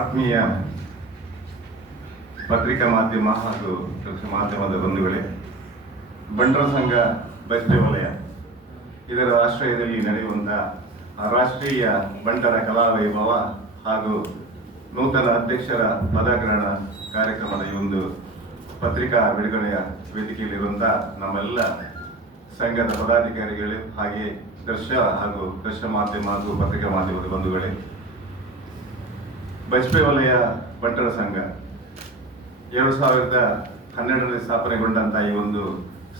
ಆತ್ಮೀಯ ಪತ್ರಿಕಾ ಮಾಧ್ಯಮ ಹಾಗೂ ದೃಶ್ಯ ಮಾಧ್ಯಮದ ಬಂಧುಗಳೇ, ಬಂಟರ ಸಂಘ ಬಸ್ಬೆ ವಲಯ ಇದರ ಆಶ್ರಯದಲ್ಲಿ ನಡೆಯುವಂತಹ ರಾಷ್ಟ್ರೀಯ ಬಂಟರ ಕಲಾವೈಭವ ಹಾಗೂ ನೂತನ ಅಧ್ಯಕ್ಷರ ಪದಗ್ರಹಣ ಕಾರ್ಯಕ್ರಮದ ಈ ಒಂದು ಪತ್ರಿಕಾ ಬಿಡುಗಡೆಯ ವೇದಿಕೆಯಲ್ಲಿರುವಂತಹ ನಮ್ಮೆಲ್ಲ ಸಂಘದ ಪದಾಧಿಕಾರಿಗಳು ಹಾಗೆ ದೃಶ್ಯ ಹಾಗೂ ದೃಶ್ಯ ಮಾಧ್ಯಮ ಹಾಗೂ ಪತ್ರಿಕಾ ಮಾಧ್ಯಮದ ಬಂಧುಗಳೇ, ಬಸ್ಬೆ ವಲಯ ಬಂಟರ ಸಂಘ 2012ರಲ್ಲಿ ಸ್ಥಾಪನೆಗೊಂಡಂತಹ ಈ ಒಂದು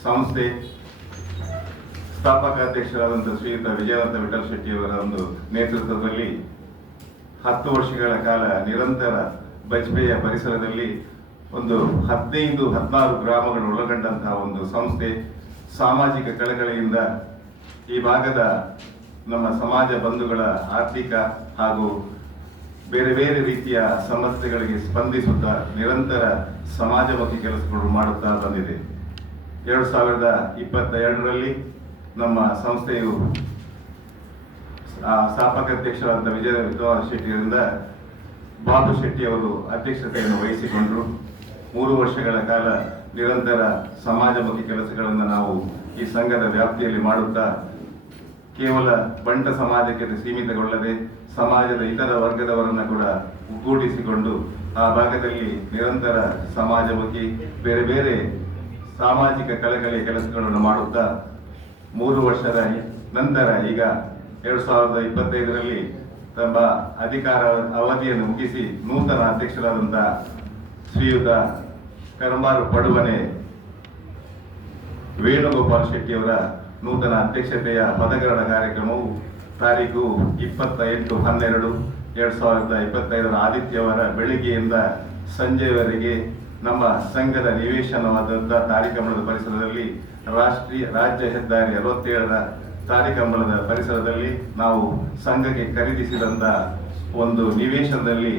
ಸಂಸ್ಥೆ ಸ್ಥಾಪಕ ಅಧ್ಯಕ್ಷರಾದಂತಹ ಶ್ರೀಯುತ ವಿಜಯವಂತ ವಿಠಲ್ ಶೆಟ್ಟಿಯವರ ಒಂದು ನೇತೃತ್ವದಲ್ಲಿ 10 ವರ್ಷಗಳ ಕಾಲ ನಿರಂತರ ಬಜ್ಪೆಯ ಪರಿಸರದಲ್ಲಿ ಒಂದು 15-16 ಗ್ರಾಮಗಳು ಒಳಗೊಂಡಂತಹ ಒಂದು ಸಂಸ್ಥೆ ಸಾಮಾಜಿಕ ಕಳಕಳಿಯಿಂದ ಈ ಭಾಗದ ನಮ್ಮ ಸಮಾಜ ಬಂಧುಗಳ ಆರ್ಥಿಕ ಹಾಗೂ ಬೇರೆ ಬೇರೆ ರೀತಿಯ ಸಮಸ್ಯೆಗಳಿಗೆ ಸ್ಪಂದಿಸುತ್ತಾ ನಿರಂತರ ಸಮಾಜಮುಖಿ ಕೆಲಸಗಳು ಮಾಡುತ್ತಾ ಬಂದಿದೆ. 2022ರಲ್ಲಿ ನಮ್ಮ ಸಂಸ್ಥೆಯು ಸ್ಥಾಪಕ ಅಧ್ಯಕ್ಷರಾದ ವಿಜಯ ಶೆಟ್ಟಿಯವರಿಂದ ಬಾಬು ಶೆಟ್ಟಿ ಅವರು ಅಧ್ಯಕ್ಷತೆಯನ್ನು ವಹಿಸಿಕೊಂಡರು. 3 ವರ್ಷಗಳ ಕಾಲ ನಿರಂತರ ಸಮಾಜಮುಖಿ ಕೆಲಸಗಳನ್ನು ನಾವು ಈ ಸಂಘದ ವ್ಯಾಪ್ತಿಯಲ್ಲಿ ಮಾಡುತ್ತಾ ಕೇವಲ ಬಂಟ ಸಮಾಜಕ್ಕೆ ಸೀಮಿತಗೊಳ್ಳದೆ ಸಮಾಜದ ಇತರ ವರ್ಗದವರನ್ನು ಕೂಡ ಒಗ್ಗೂಡಿಸಿಕೊಂಡು ಆ ಭಾಗದಲ್ಲಿ ನಿರಂತರ ಸಮಾಜಮುಖಿ ಬೇರೆ ಬೇರೆ ಸಾಮಾಜಿಕ ಕಳಕಳಿಯ ಕೆಲಸಗಳನ್ನು ಮಾಡುತ್ತಾ 3 ವರ್ಷದ ನಂತರ ಈಗ 2025ರಲ್ಲಿ ತಮ್ಮ ಅಧಿಕಾರ ಅವಧಿಯನ್ನು ಮುಗಿಸಿ ನೂತನ ಅಧ್ಯಕ್ಷರಾದಂತಹ ಶ್ರೀಯುತ ಕರ್ಮಾರು ಪಡುವನೆ ವೇಣುಗೋಪಾಲ್ ಶೆಟ್ಟಿಯವರ ನೂತನ ಅಧ್ಯಕ್ಷತೆಯ ಪದಗ್ರಹಣ ಕಾರ್ಯಕ್ರಮವು ತಾರೀಕು 28/12/2025 ಆದಿತ್ಯವಾರ ಬೆಳಿಗ್ಗೆಯಿಂದ ಸಂಜೆಯವರೆಗೆ ನಮ್ಮ ಸಂಘದ ನಿವೇಶನವಾದಂತಹ ತಾರಿಕಂಬಳದ ಪರಿಸರದಲ್ಲಿ ರಾಜ್ಯ ಹೆದ್ದಾರಿ 67ರ ತಾರಿಕಂಬಳದ ಪರಿಸರದಲ್ಲಿ ನಾವು ಸಂಘಕ್ಕೆ ಖರೀದಿಸಿದಂತ ಒಂದು ನಿವೇಶನದಲ್ಲಿ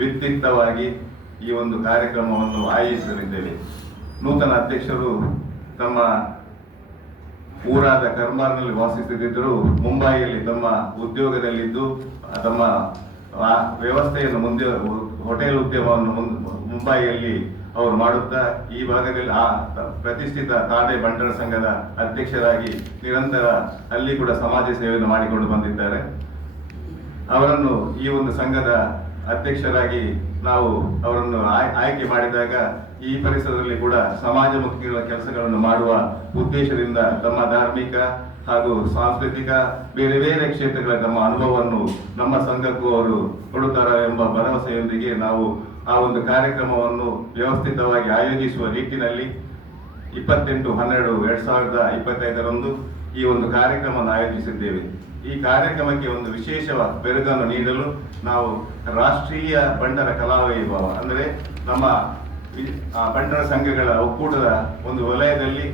ವಿದ್ಯುಕ್ತವಾಗಿ ಈ ಒಂದು ಕಾರ್ಯಕ್ರಮವನ್ನು ಆಯೋಜಿಸಲಿದ್ದೇವೆ. ನೂತನ ಅಧ್ಯಕ್ಷರು ತಮ್ಮ ಊರಾದ ಕರ್ಮಾರ್ನಲ್ಲಿ ವಾಸಿಸುತ್ತಿದ್ದರು. ಮುಂಬೈಯಲ್ಲಿ ತಮ್ಮ ಉದ್ಯೋಗದಲ್ಲಿದ್ದು ತಮ್ಮ ವ್ಯವಸ್ಥೆಯನ್ನು ಮುಂದೆ ಹೋಟೆಲ್ ಉದ್ಯಮವನ್ನು ಮುಂಬೈಯಲ್ಲಿ ಅವರು ಮಾಡುತ್ತಾ ಈ ಭಾಗದಲ್ಲಿ ಪ್ರತಿಷ್ಠಿತ ತಾಡೆ ಬಂಟರ ಸಂಘದ ಅಧ್ಯಕ್ಷರಾಗಿ ನಿರಂತರ ಅಲ್ಲಿ ಕೂಡ ಸಮಾಜ ಸೇವೆಯನ್ನು ಮಾಡಿಕೊಂಡು ಬಂದಿದ್ದಾರೆ. ಅವರನ್ನು ಈ ಒಂದು ಸಂಘದ ಅಧ್ಯಕ್ಷರಾಗಿ ನಾವು ಅವರನ್ನು ಆಯ್ಕೆ ಮಾಡಿದಾಗ ಈ ಪರಿಸರದಲ್ಲಿ ಕೂಡ ಸಮಾಜಮುಖಿ ಕೆಲಸಗಳನ್ನು ಮಾಡುವ ಉದ್ದೇಶದಿಂದ ತಮ್ಮ ಧಾರ್ಮಿಕ ಹಾಗೂ ಸಾಂಸ್ಕೃತಿಕ ಬೇರೆ ಬೇರೆ ಕ್ಷೇತ್ರಗಳ ತಮ್ಮ ಅನುಭವವನ್ನು ನಮ್ಮ ಸಂಘಕ್ಕೂ ಅವರು ಕೊಡುತ್ತಾರೆ ಎಂಬ ಭರವಸೆಯೊಂದಿಗೆ ನಾವು ಆ ಒಂದು ಕಾರ್ಯಕ್ರಮವನ್ನು ವ್ಯವಸ್ಥಿತವಾಗಿ ಆಯೋಜಿಸುವ ನಿಟ್ಟಿನಲ್ಲಿ 28/12/2025ರಂದು ಈ ಒಂದು ಕಾರ್ಯಕ್ರಮವನ್ನು ಆಯೋಜಿಸಿದ್ದೇವೆ. ಈ ಕಾರ್ಯಕ್ರಮಕ್ಕೆ ಒಂದು ವಿಶೇಷ ಬೆಳಗನ್ನು ನೀಡಲು ನಾವು ರಾಷ್ಟ್ರೀಯ ಬಂಟರ ಕಲಾವೈಭವ ಅಂದರೆ ನಮ್ಮ ಬಂಟರ ಸಂಘಗಳ ಒಕ್ಕೂಟದ ಒಂದು ವಲಯದಲ್ಲಿ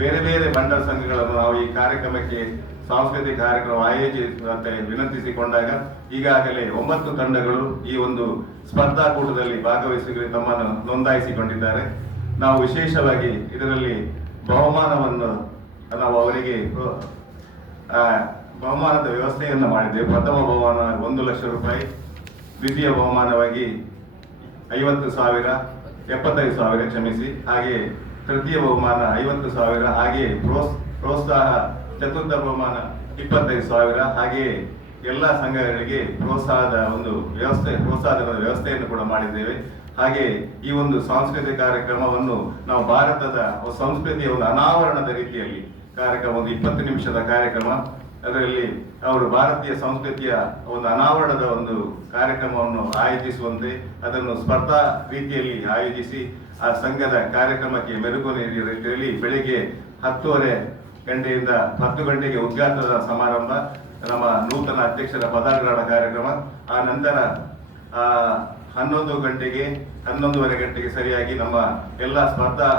ಬೇರೆ ಬೇರೆ ಬಂಟರ ಸಂಘಗಳನ್ನು ನಾವು ಈ ಕಾರ್ಯಕ್ರಮಕ್ಕೆ ಸಾಂಸ್ಕೃತಿಕ ಕಾರ್ಯಕ್ರಮ ಆಯೋಜಿಸುವಂತೆ ವಿನಂತಿಸಿಕೊಂಡಾಗ ಈಗಾಗಲೇ 9 ತಂಡಗಳು ಈ ಒಂದು ಸ್ಪರ್ಧಾಕೂಟದಲ್ಲಿ ಭಾಗವಹಿಸಿ ತಮ್ಮನ್ನು ನೋಂದಾಯಿಸಿಕೊಂಡಿದ್ದಾರೆ. ನಾವು ವಿಶೇಷವಾಗಿ ಇದರಲ್ಲಿ ಬಹುಮಾನವನ್ನು ನಾವು ಅವರಿಗೆ ಬಹುಮಾನದ ವ್ಯವಸ್ಥೆಯನ್ನು ಮಾಡಿದ್ದೇವೆ. ಪ್ರಥಮ ಬಹುಮಾನ 1 ಲಕ್ಷ ರೂಪಾಯಿ, ದ್ವಿತೀಯ ಬಹುಮಾನವಾಗಿ 50,000, 75,000 ಕ್ಷಮಿಸಿ, ಹಾಗೆ ತೃತೀಯ ಬಹುಮಾನ 50,000, ಹಾಗೆ ಪ್ರೋತ್ಸಾಹ ಚತುರ್ಥ ಬಹುಮಾನ 25,000, ಹಾಗೆ ಎಲ್ಲ ಸಂಘಗಳಿಗೆ ಪ್ರೋತ್ಸಾಹದ ವ್ಯವಸ್ಥೆಯನ್ನು ಕೂಡ ಮಾಡಿದ್ದೇವೆ. ಹಾಗೆ ಈ ಒಂದು ಸಾಂಸ್ಕೃತಿಕ ಕಾರ್ಯಕ್ರಮವನ್ನು ನಾವು ಭಾರತದ ಸಂಸ್ಕೃತಿಯ ಒಂದು ಅನಾವರಣದ ರೀತಿಯಲ್ಲಿ ಕಾರ್ಯಕ್ರಮ, ಒಂದು 20 ನಿಮಿಷದ ಕಾರ್ಯಕ್ರಮ, ಅದರಲ್ಲಿ ಅವರು ಭಾರತೀಯ ಸಂಸ್ಕೃತಿಯ ಒಂದು ಅನಾವರಣದ ಒಂದು ಕಾರ್ಯಕ್ರಮವನ್ನು ಆಯೋಜಿಸುವಂತೆ ಅದನ್ನು ಸ್ಪರ್ಧಾ ರೀತಿಯಲ್ಲಿ ಆಯೋಜಿಸಿ ಆ ಸಂಘದ ಕಾರ್ಯಕ್ರಮಕ್ಕೆ ಮೆರುಗು ನೀಡಿದ ರೀತಿಯಲ್ಲಿ ಬೆಳಿಗ್ಗೆ 10:30 ಗಂಟೆಯಿಂದ 10 ಗಂಟೆಗೆ ಉದ್ಘಾಟನಾ ಸಮಾರಂಭ, ನಮ್ಮ ನೂತನ ಅಧ್ಯಕ್ಷರ ಪದಗ್ರಹಣ ಕಾರ್ಯಕ್ರಮ, ಆ ನಂತರ 11:30 ಗಂಟೆಗೆ ಸರಿಯಾಗಿ ನಮ್ಮ ಎಲ್ಲ ಸ್ಪರ್ಧಾ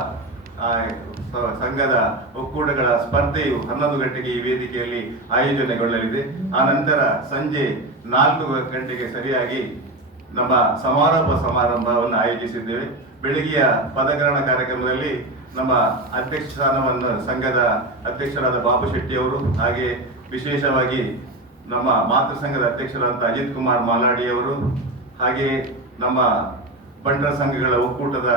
ಸಂಘದ ಒಕ್ಕೂಟಗಳ ಸ್ಪರ್ಧೆಯು 11 ಗಂಟೆಗೆ ಈ ವೇದಿಕೆಯಲ್ಲಿ ಆಯೋಜನೆಗೊಳ್ಳಲಿದೆ. ಆ ನಂತರ ಸಂಜೆ 4 ಗಂಟೆಗೆ ಸರಿಯಾಗಿ ನಮ್ಮ ಸಮಾರಂಭವನ್ನು ಆಯೋಜಿಸಿದ್ದೇವೆ. ಬೆಳಗ್ಗೆಯ ಪದಗ್ರಹಣ ಕಾರ್ಯಕ್ರಮದಲ್ಲಿ ನಮ್ಮ ಅಧ್ಯಕ್ಷ ಸ್ಥಾನವನ್ನು ಸಂಘದ ಅಧ್ಯಕ್ಷರಾದ ಬಾಬು ಶೆಟ್ಟಿ ಅವರು, ಹಾಗೆ ವಿಶೇಷವಾಗಿ ನಮ್ಮ ಮಾತೃ ಸಂಘದ ಅಧ್ಯಕ್ಷರಾದ ಅಜಿತ್ ಕುಮಾರ್ ಮಾಲಾಡಿ ಅವರು, ಹಾಗೆಯೇ ನಮ್ಮ ಬಂಟರ ಸಂಘಗಳ ಒಕ್ಕೂಟದ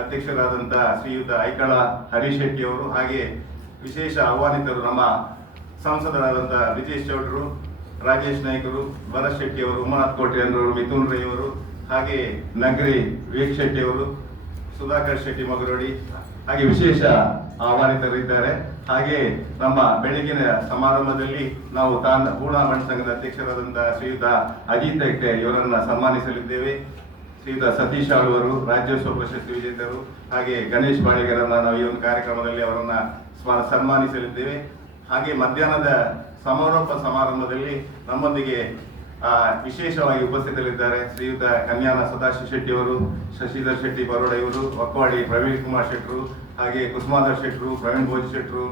ಅಧ್ಯಕ್ಷರಾದಂಥ ಶ್ರೀಯುತ ಐಕಳ ಹರೀಶ್ ಶೆಟ್ಟಿ ಅವರು, ಹಾಗೆ ವಿಶೇಷ ಆಹ್ವಾನಿತರು ನಮ್ಮ ಸಂಸದರಾದಂಥ ವಿಜೇಶ್ ಚೌಡ್ರು, ರಾಜೇಶ್ ನಾಯ್ಕರು, ಭರತ್ ಶೆಟ್ಟಿ ಅವರು, ಉಮಾನಾಥ್ ಕೋಟೆ ಅವರು, ಮಿಥುನ್ ರೈ ಅವರು, ಹಾಗೆ ನಗರಿ ವಿವೇಕ್ ಶೆಟ್ಟಿ ಅವರು, ಸುಧಾಕರ್ ಶೆಟ್ಟಿ ಮಗರೋಡಿ, ಹಾಗೆ ವಿಶೇಷ ಆಹ್ವಾನಿತರಿದ್ದಾರೆ. ಹಾಗೆ ನಮ್ಮ ಬೆಳಗಿನ ಸಮಾರಂಭದಲ್ಲಿ ನಾವು ಪೂರ್ಣ ಬಂಟ ಸಂಘದ ಅಧ್ಯಕ್ಷರಾದಂತಹ ಶ್ರೀಯುತ ಅಜಿತ್ ಹೆಗ್ಡೆ ಇವರನ್ನ ಸನ್ಮಾನಿಸಲಿದ್ದೇವೆ. ಶ್ರೀಯುತ ಸತೀಶ್ ಆಳ್ವರು ರಾಜ್ಯೋತ್ಸವ ಪ್ರಶಸ್ತಿ ವಿಜೇತರು, ಹಾಗೆ ಗಣೇಶ್ ಬಾಳಿಗರನ್ನ ನಾವು ಈ ಒಂದು ಕಾರ್ಯಕ್ರಮದಲ್ಲಿ ಅವರನ್ನ ಸನ್ಮಾನಿಸಲಿದ್ದೇವೆ. ಹಾಗೆ ಮಧ್ಯಾಹ್ನದ ಸಮಾರೋಪ ಸಮಾರಂಭದಲ್ಲಿ ನಮ್ಮೊಂದಿಗೆ ವಿಶೇಷವಾಗಿ ಉಪಸ್ಥಿತರಿದ್ದಾರೆ ಶ್ರೀಯುತ ಕನ್ಯಾನ ಸದಾಶಿವ ಶೆಟ್ಟಿ ಅವರು, ಶಶಿಧರ್ ಶೆಟ್ಟಿ ಬರೋಡ ಇವರು, ಒಕ್ಕವಾಡಿ ಪ್ರವೀಣ್ ಕುಮಾರ್ ಶೆಟ್ರು, ಹಾಗೆ ಕುಸುಮಾಧರ್ ಶೆಟ್ರು, ಪ್ರವೀಣ್ ಭೋಜ್ ಶೆಟ್ರು,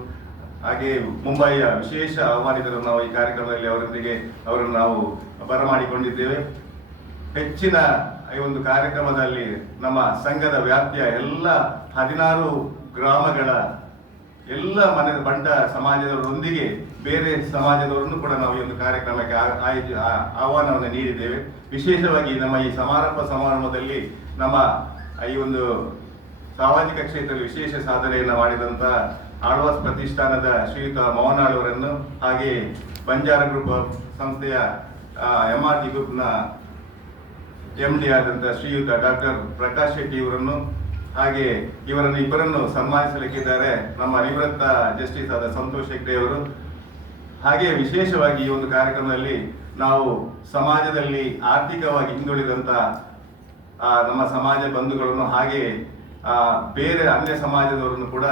ಹಾಗೆ ಮುಂಬಯಿಯ ವಿಶೇಷ ಆಹ್ವಾನಿತರು ನಾವು ಈ ಕಾರ್ಯಕ್ರಮದಲ್ಲಿ ಅವರನ್ನು ನಾವು ಬರಮಾಡಿಕೊಂಡಿದ್ದೇವೆ. ಹೆಚ್ಚಿನ ಈ ಒಂದು ಕಾರ್ಯಕ್ರಮದಲ್ಲಿ ನಮ್ಮ ಸಂಘದ ವ್ಯಾಪ್ತಿಯ ಎಲ್ಲ 16 ಗ್ರಾಮಗಳ ಎಲ್ಲ ಬಂಟ ಸಮಾಜದವರೊಂದಿಗೆ ಬೇರೆ ಸಮಾಜದವರನ್ನು ಕೂಡ ನಾವು ಈ ಒಂದು ಕಾರ್ಯಕ್ರಮಕ್ಕೆ ಆಹ್ವಾನವನ್ನು ನೀಡಿದ್ದೇವೆ. ವಿಶೇಷವಾಗಿ ನಮ್ಮ ಈ ಸಮಾರಂಭದಲ್ಲಿ ನಮ್ಮ ಈ ಒಂದು ಸಾಮಾಜಿಕ ಕ್ಷೇತ್ರದಲ್ಲಿ ವಿಶೇಷ ಸಾಧನೆಯನ್ನು ಮಾಡಿದಂಥ ಆಳ್ವಾಸ್ ಪ್ರತಿಷ್ಠಾನದ ಶ್ರೀಯುತ ಮೋಹನಾಳ್ ಅವರನ್ನು, ಹಾಗೆ ಬಂಜಾರ ಗ್ರೂಪ್ ಸಂಸ್ಥೆಯ MRT ಗ್ರೂಪ್ನ MD ಆದಂಥ ಶ್ರೀಯುತ ಡಾಕ್ಟರ್ ಪ್ರಕಾಶ್ ಶೆಟ್ಟಿ ಇವರನ್ನು, ಹಾಗೆ ಇಬ್ಬರನ್ನು ಸನ್ಮಾನಿಸಲಿಕ್ಕಿದ್ದಾರೆ ನಮ್ಮ ನಿವೃತ್ತ ಜಸ್ಟಿಸ್ ಆದ ಸಂತೋಷ್ ಹೆಗ್ಡೆ ಅವರು. ಹಾಗೆ ವಿಶೇಷವಾಗಿ ಈ ಒಂದು ಕಾರ್ಯಕ್ರಮದಲ್ಲಿ ನಾವು ಸಮಾಜದಲ್ಲಿ ಆರ್ಥಿಕವಾಗಿ ಹಿಂದುಳಿದಂತ ನಮ್ಮ ಸಮಾಜ ಬಂಧುಗಳನ್ನು, ಹಾಗೆ ಬೇರೆ ಅನ್ಯ ಸಮಾಜದವರನ್ನು ಕೂಡ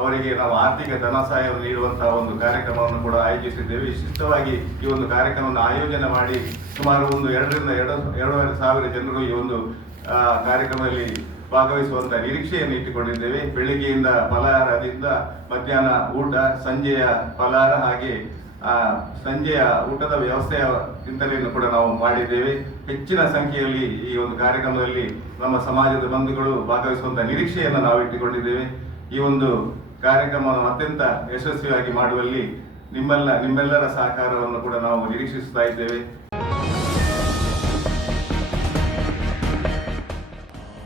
ಅವರಿಗೆ ನಾವು ಆರ್ಥಿಕ ಧನ ಸಹಾಯವನ್ನು ನೀಡುವಂತಹ ಒಂದು ಕಾರ್ಯಕ್ರಮವನ್ನು ಕೂಡ ಆಯೋಜಿಸಿದ್ದೇವೆ. ವಿಶಿಷ್ಟವಾಗಿ ಈ ಒಂದು ಕಾರ್ಯಕ್ರಮವನ್ನು ಆಯೋಜನೆ ಮಾಡಿ ಸುಮಾರು 2,000 ರಿಂದ 2,500 ಜನರು ಈ ಒಂದು ಕಾರ್ಯಕ್ರಮದಲ್ಲಿ ಭಾಗವಹಿಸುವಂತ ನಿರೀಕ್ಷೆಯನ್ನು ಇಟ್ಟುಕೊಂಡಿದ್ದೇವೆ. ಬೆಳಿಗ್ಗೆಯಿಂದ ಫಲಾಹಾರದಿಂದ ಮಧ್ಯಾಹ್ನ ಊಟ, ಸಂಜೆಯ ಫಲಾಹಾರ, ಹಾಗೆ ಸಂಜೆಯ ಊಟದ ವ್ಯವಸ್ಥೆಯ ಚಿಂತನೆಯನ್ನು ಕೂಡ ನಾವು ಮಾಡಿದ್ದೇವೆ. ಹೆಚ್ಚಿನ ಸಂಖ್ಯೆಯಲ್ಲಿ ಈ ಒಂದು ಕಾರ್ಯಕ್ರಮದಲ್ಲಿ ನಮ್ಮ ಸಮಾಜದ ಬಂಧುಗಳು ಭಾಗವಹಿಸುವಂತ ನಿರೀಕ್ಷೆಯನ್ನು ನಾವು ಇಟ್ಟುಕೊಂಡಿದ್ದೇವೆ. ಈ ಒಂದು ಕಾರ್ಯಕ್ರಮವನ್ನು ಅತ್ಯಂತ ಯಶಸ್ವಿಯಾಗಿ ಮಾಡುವಲ್ಲಿ ನಿಮ್ಮೆಲ್ಲರ ಸಹಕಾರವನ್ನು ಕೂಡ ನಾವು ನಿರೀಕ್ಷಿಸುತ್ತಾ ಇದ್ದೇವೆ.